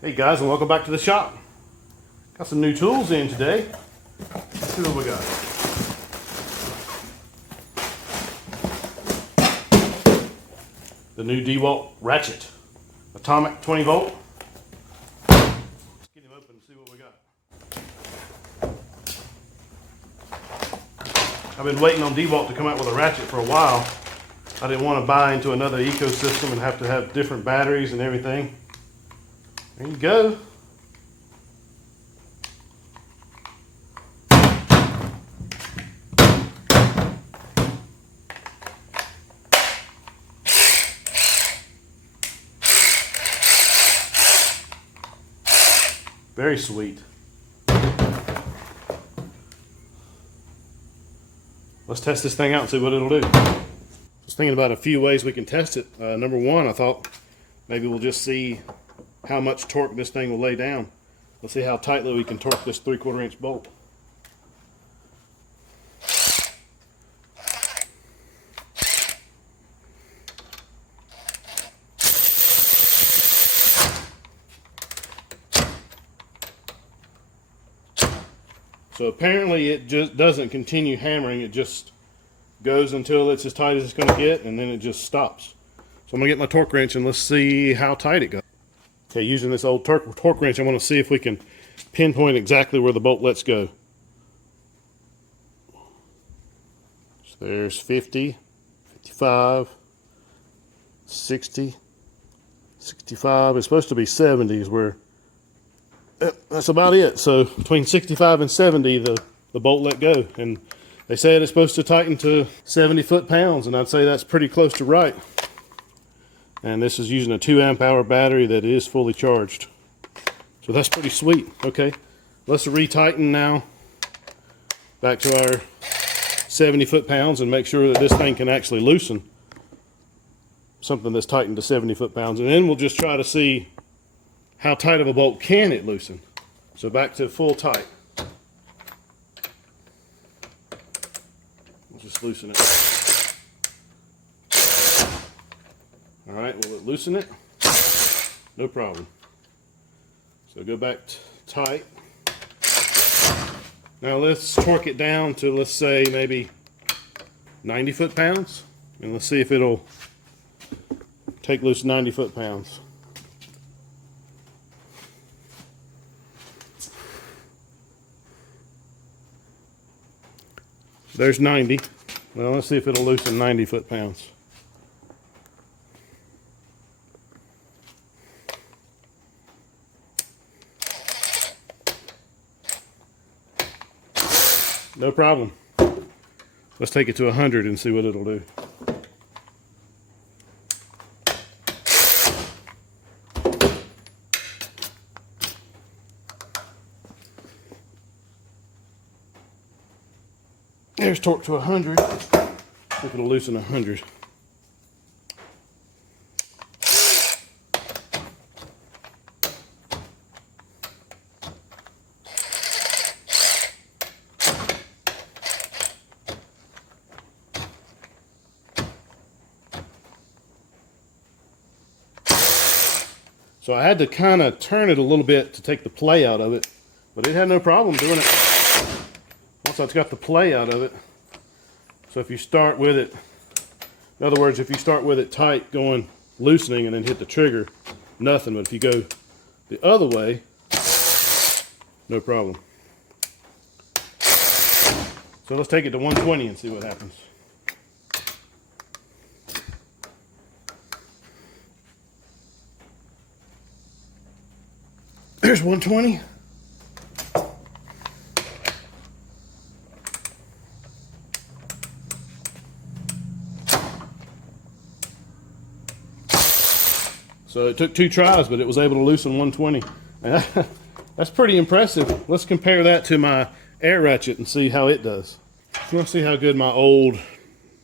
Hey guys, and welcome back to the shop. Got some new tools in today. Let's see what we got. The new DeWalt Ratchet. Atomic 20 volt. Let's get him open and see what we got. I've been waiting on DeWalt to come out with a Ratchet for a while. I didn't want to buy into another ecosystem and have to have different batteries and everything. There you go. Very sweet. Let's test this thing out and see what it'll do. I was thinking about a few ways we can test it. Number one, I thought maybe we'll just see how much torque this thing will lay down. We'll see how tightly we can torque this 3/4 inch bolt. So apparently it just doesn't continue hammering, it just goes until it's as tight as it's going to get, and then it just stops. So I'm going to get my torque wrench and let's see how tight it goes. Okay, using this old torque wrench, I want to see if we can pinpoint exactly where the bolt lets go. So there's 50, 55, 60, 65. It's supposed to be 70 is where, that's about it. So between 65 and 70, the bolt let go. And they said it's supposed to tighten to 70 foot-pounds, and I'd say that's pretty close to right. And this is using a 2 amp hour battery that is fully charged. So that's pretty sweet. Okay, let's retighten now back to our 70 foot-pounds and make sure that this thing can actually loosen something that's tightened to 70 foot-pounds. And then we'll just try to see how tight of a bolt can it loosen. So back to full tight. We'll just loosen it. Alright, will it loosen it? No problem. So go back tight. Now let's torque it down to, let's say, maybe 90 foot-pounds. And let's see if it'll take loose 90 foot-pounds. There's 90. Well, let's see if it'll loosen 90 foot-pounds. No problem. Let's take it to 100 and see what it'll do. There's torque to 100. I think it'll loosen 100. So I had to kind of turn it a little bit to take the play out of it, but it had no problem doing it once I've got the play out of it. So if you start with it, in other words, if you start with it tight, going loosening, and then hit the trigger, nothing. But if you go the other way, no problem. So let's take it to 120 and see what happens. There's 120. So it took 2 tries, but it was able to loosen 120. That's pretty impressive. Let's compare that to my air ratchet and see how it does. If you want to see how good my old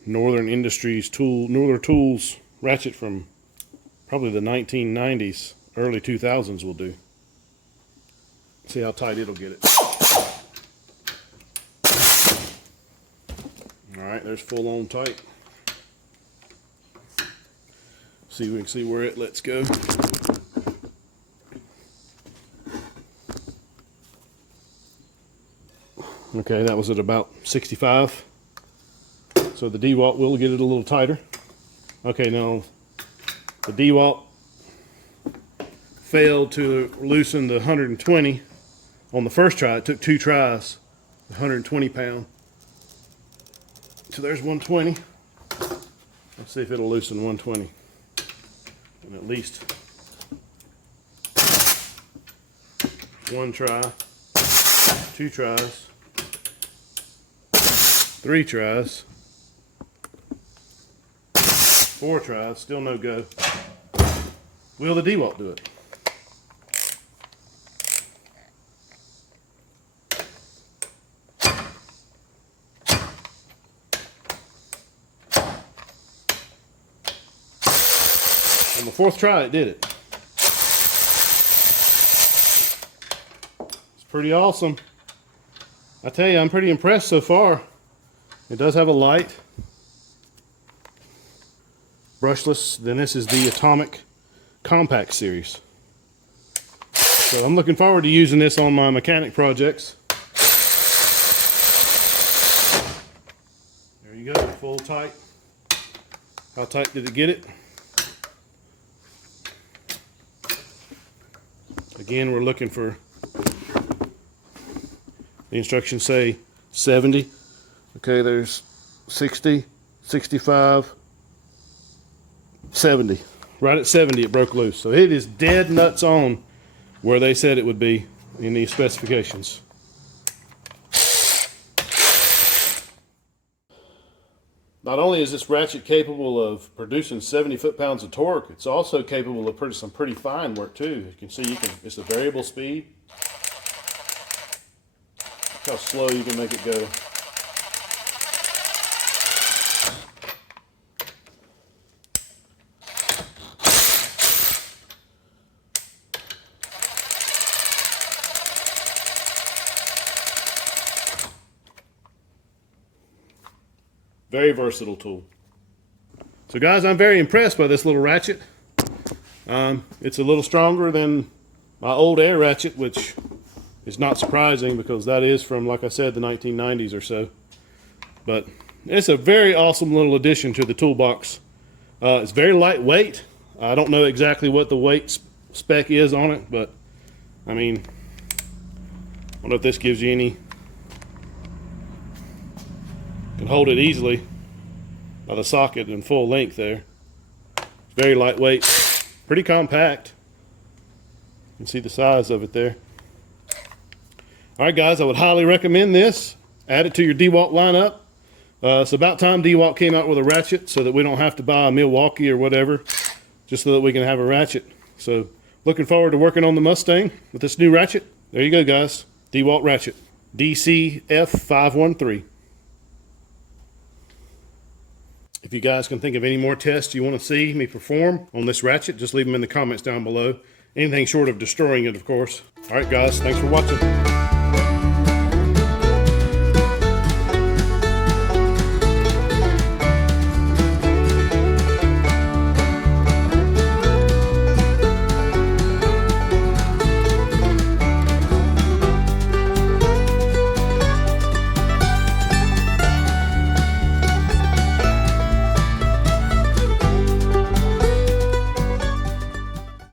Northern Tools ratchet from probably the 1990s, early 2000s will do. See how tight it'll get it. Alright, there's full on tight. See if we can see where it lets go. Okay, that was at about 65. So the DeWalt will get it a little tighter. Okay, now the DeWalt failed to loosen the 120 on the first try. It took 2 tries, 120 pound. So there's 120. Let's see if it'll loosen 120. And at least 1 try, 2 tries, 3 tries, 4 tries, still no go. Will the DeWalt do it? On the 4th try, it did it. It's pretty awesome. I tell you, I'm pretty impressed so far. It does have a light. Brushless. Then this is the Atomic Compact Series. So I'm looking forward to using this on my mechanic projects. There you go, full tight. How tight did it get it? Again, we're looking for, the instructions say 70. Okay, there's 60, 65, 70. Right at 70 it broke loose. So it is dead nuts on where they said it would be in these specifications. Not only is this ratchet capable of producing 70 foot-pounds of torque, it's also capable of some pretty fine work too. You can see it's a variable speed. Look how slow you can make it go. Very versatile tool. So guys, I'm very impressed by this little ratchet. It's a little stronger than my old air ratchet, which is not surprising because that is from, like I said, the 1990s or so. But it's a very awesome little addition to the toolbox. It's very lightweight. I don't know exactly what the weight spec is on it, but I mean, I don't know if this gives you any. Can hold it easily by the socket in full length there. It's very lightweight, pretty compact. You can see the size of it there. Alright guys, I would highly recommend this. Add it to your DeWalt lineup. It's about time DeWalt came out with a ratchet so that we don't have to buy a Milwaukee or whatever, just so that we can have a ratchet. So looking forward to working on the Mustang with this new ratchet. There you go guys, DeWalt ratchet, DCF513. If you guys can think of any more tests you want to see me perform on this ratchet, just leave them in the comments down below. Anything short of destroying it, of course. All right, guys, thanks for watching.